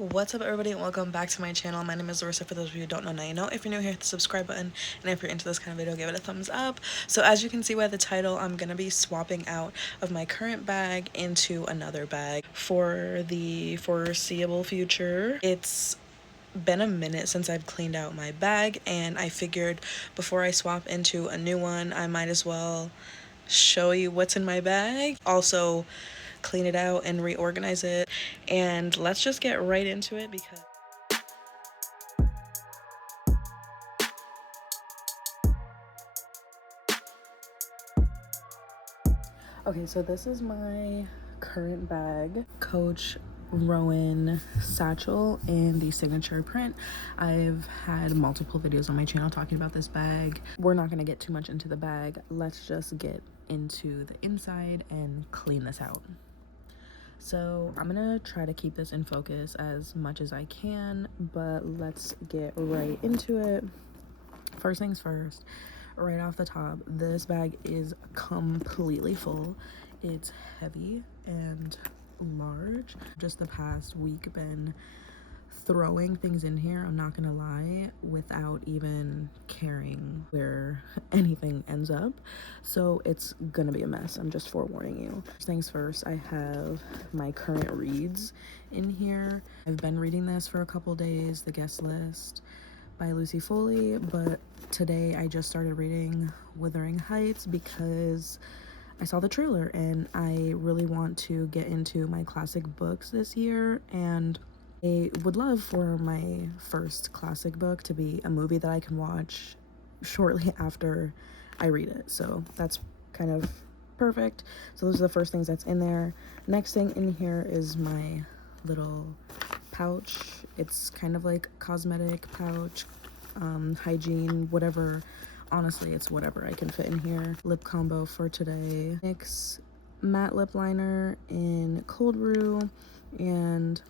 What's up, everybody, and welcome back to my channel. My name is Larissa. For those of you who don't know, now you know. If you're new here, hit the subscribe button, and if you're into this kind of video, give it a thumbs up. So as you can see by the title, I'm gonna be swapping out of my current bag into another bag for the foreseeable future. It's been a minute since I've cleaned out my bag, and I figured before I swap into a new one, I might as well show you what's in my bag. Also, clean it out and reorganize it. And let's just get right into it because okay, so this is my current bag, Coach Rowan satchel in the signature print. I've had multiple videos on my channel talking about this bag. We're not gonna get too much into the bag. Let's just get into the inside and clean this out. So I'm gonna try to keep this in focus as much as I can, but let's get right into it. First things first, right off the top, this bag is completely full. It's heavy and large. Just the past week been throwing things in here, I'm not gonna lie, without even caring where anything ends up. So it's gonna be a mess. I'm just forewarning you. First things first, I have my current reads in here. I've been reading this for a couple days, The Guest List by Lucy Foley, but today I just started reading Wuthering Heights because I saw the trailer and I really want to get into my classic books this year, and I would love for my first classic book to be a movie that I can watch shortly after I read it. So that's kind of perfect. So those are the first things that's in there. Next thing in here is my little pouch. It's kind of like cosmetic pouch, hygiene, whatever. Honestly, it's whatever I can fit in here. Lip combo for today. NYX matte lip liner in Cold Brew and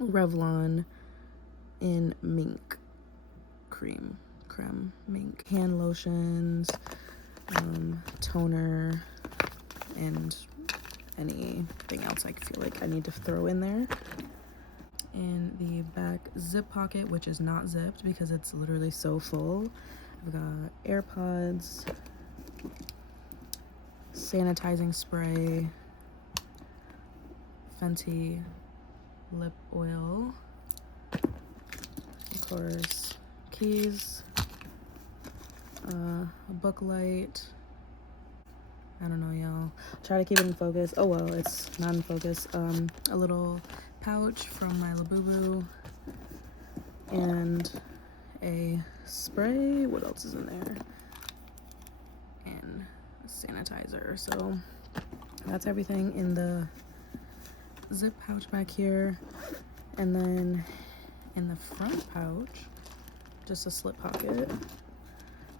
Revlon in Mink creme mink. Hand lotions, toner, and anything else I feel like I need to throw in there. In the back zip pocket, which is not zipped because it's literally so full, I've got AirPods, sanitizing spray, Fenty lip oil, of course, keys, a book light. I don't know, y'all. Try to keep it in focus. Oh well, it's not in focus. A little pouch from my Labubu and a spray. What else is in there? And a sanitizer. So that's everything in the zip pouch back here. And then in the front pouch, just a slip pocket,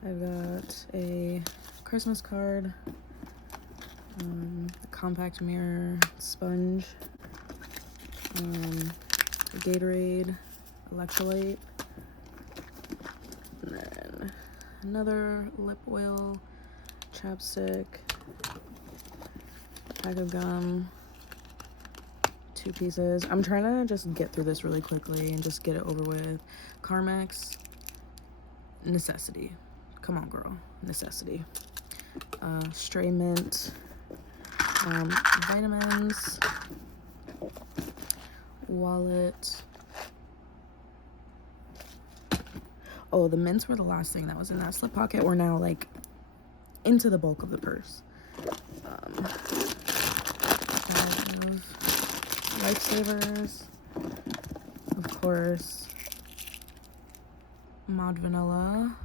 I've got a Christmas card, a compact mirror, sponge, a Gatorade, electrolyte, and then another lip oil, chapstick, pack of gum, 2 pieces. I'm trying to just get through this really quickly and just get it over with. Carmex, necessity. Come on, girl, necessity. Stray mint, vitamins, wallet. Oh, the mints were the last thing that was in that slip pocket. We're now like into the bulk of the purse. Lifesavers, of course, Mod Vanilla,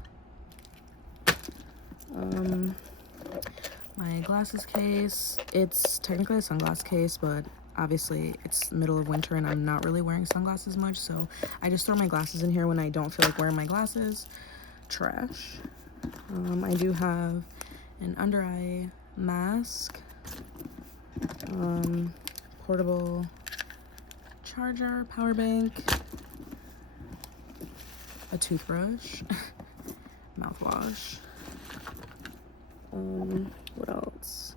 my glasses case. It's technically a sunglass case, but obviously it's middle of winter and I'm not really wearing sunglasses much, so I just throw my glasses in here when I don't feel like wearing my glasses. Trash. I do have an under eye mask, portable charger, power bank, a toothbrush, mouthwash. What else?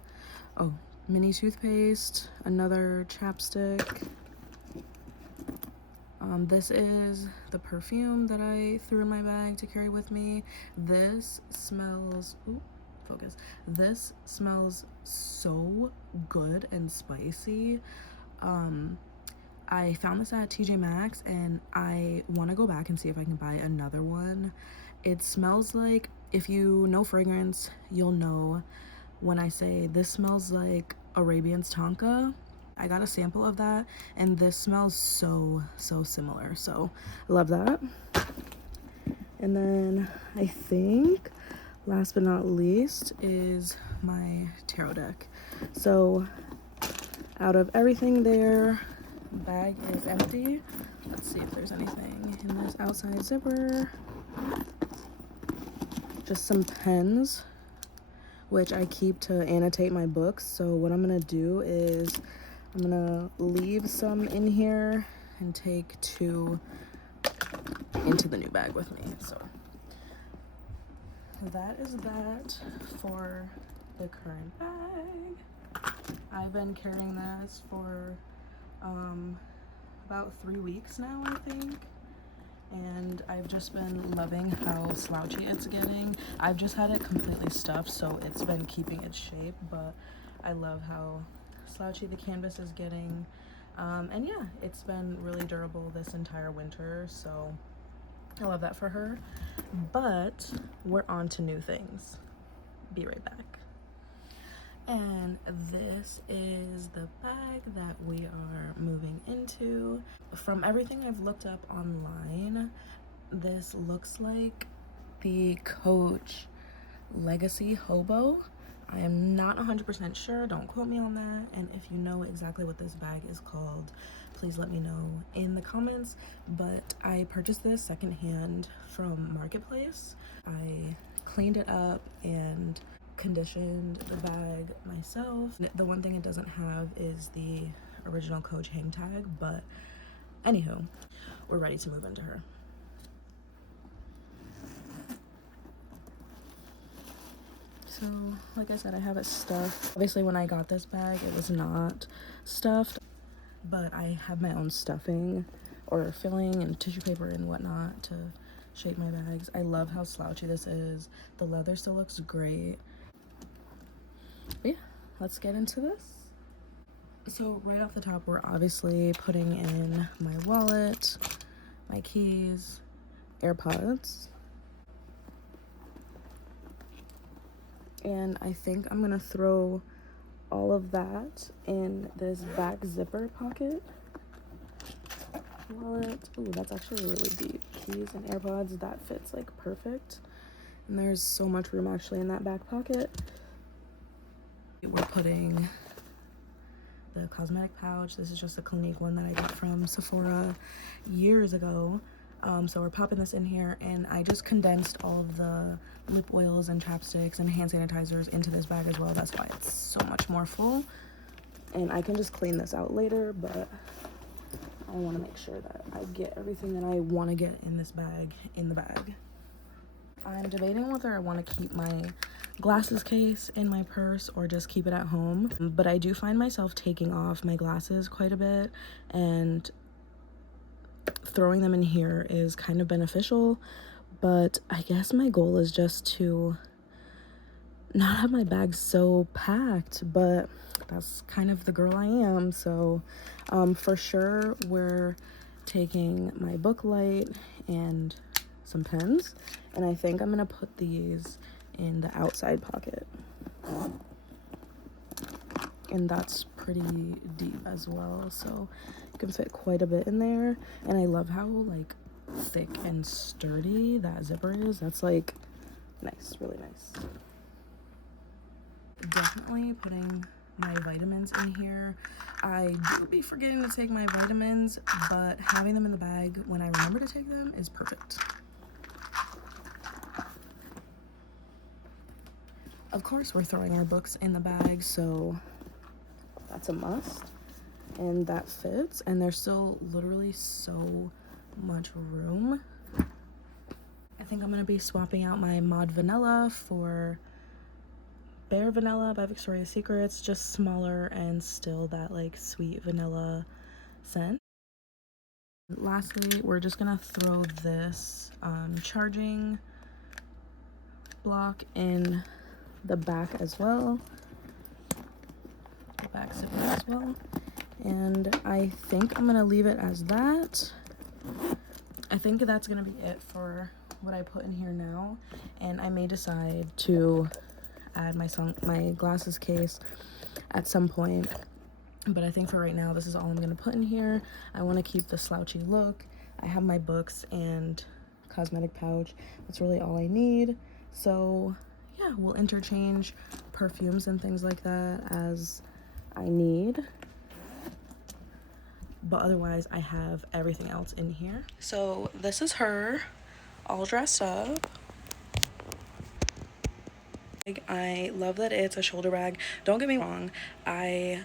Oh, mini toothpaste, another chapstick, This is the perfume that I threw in my bag to carry with me. This smells, ooh, focus. This smells so good and spicy. I found this at TJ Maxx and I want to go back and see if I can buy another one. It smells like, if you know fragrance, you'll know when I say this smells like Arabian's Tonka. I got a sample of that and this smells so similar, so I love that. And then I think last but not least is my tarot deck. So out of everything there, bag is empty. Let's see if there's anything in this outside zipper. Just some pens, which I keep to annotate my books. So what I'm gonna do is I'm gonna leave some in here and take 2 into the new bag with me. So that is that for the current bag. I've been carrying this for about 3 weeks now, I think, and I've just been loving how slouchy it's getting. I've just had it completely stuffed, so it's been keeping its shape, but I love how slouchy the canvas is getting. And yeah, it's been really durable this entire winter, so I love that for her. But we're on to new things. Be right back. And this is the bag that we are moving into. From everything I've looked up online, this looks like the Coach Legacy Hobo. I am not 100% sure, don't quote me on that. And if you know exactly what this bag is called, please let me know in the comments. But I purchased this secondhand from Marketplace. I cleaned it up and conditioned the bag myself. The one thing it doesn't have is the original Coach hang tag, but anywho, we're ready to move into her. So like I said, I have it stuffed. Obviously when I got this bag it was not stuffed, but I have my own stuffing or filling and tissue paper and whatnot to shape my bags. I love how slouchy this is. The leather still looks great. But yeah, let's get into this. So right off the top, we're obviously putting in my wallet, my keys, AirPods. And I think I'm gonna throw all of that in this back zipper pocket. Wallet, ooh, that's actually really deep. Keys and AirPods, that fits like perfect. And there's so much room actually in that back pocket. We're putting the cosmetic pouch. This is just a Clinique one that I got from Sephora years ago. So we're popping this in here, and I just condensed all of the lip oils and chapsticks and hand sanitizers into this bag as well. That's why it's so much more full. And I can just clean this out later, but I want to make sure that I get everything that I want to get in this bag in the bag. I'm debating whether I want to keep my glasses case in my purse or just keep it at home, but I do find myself taking off my glasses quite a bit, and throwing them in here is kind of beneficial. But I guess my goal is just to not have my bag so packed, but that's kind of the girl I am. So for sure we're taking my book light and some pens, and I think I'm gonna put these in the outside pocket, and that's pretty deep as well, so you can fit quite a bit in there. And I love how like thick and sturdy that zipper is. That's like nice, really nice. Definitely putting my vitamins in here. I do be forgetting to take my vitamins, but having them in the bag when I remember to take them is perfect. Of course, we're throwing our books in the bag, so that's a must. And that fits, and there's still literally so much room. I think I'm gonna be swapping out my Mod Vanilla for Bare Vanilla by Victoria's Secrets, just smaller and still that like sweet vanilla scent. Lastly, we're just gonna throw this charging block in the back as well, the back zipper as well, and I think I'm gonna leave it as that. I think that's gonna be it for what I put in here now, and I may decide to add my glasses case at some point, but I think for right now this is all I'm gonna put in here. I want to keep the slouchy look. I have my books and cosmetic pouch. That's really all I need. So yeah, we'll interchange perfumes and things like that as I need, but otherwise I have everything else in here. So this is her all dressed up. I love that it's a shoulder bag. Don't get me wrong, I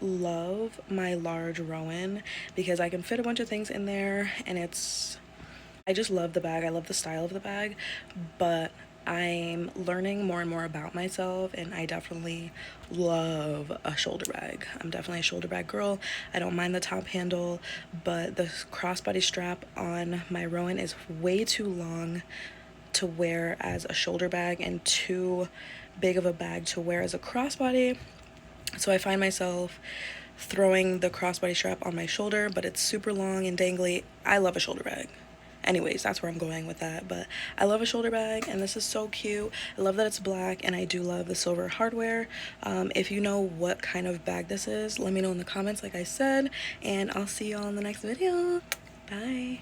love my large Rowan because I can fit a bunch of things in there, and I just love the bag. I love the style of the bag, but I'm learning more and more about myself, and I definitely love a shoulder bag. I'm definitely a shoulder bag girl. I don't mind the top handle, but the crossbody strap on my Rowan is way too long to wear as a shoulder bag and too big of a bag to wear as a crossbody. So I find myself throwing the crossbody strap on my shoulder, but it's super long and dangly. I love a shoulder bag. Anyways, that's where I'm going with that, but I love a shoulder bag, and this is so cute. I love that it's black, and I do love the silver hardware. If you know what kind of bag this is, let me know in the comments like I said, and I'll see y'all in the next video. Bye.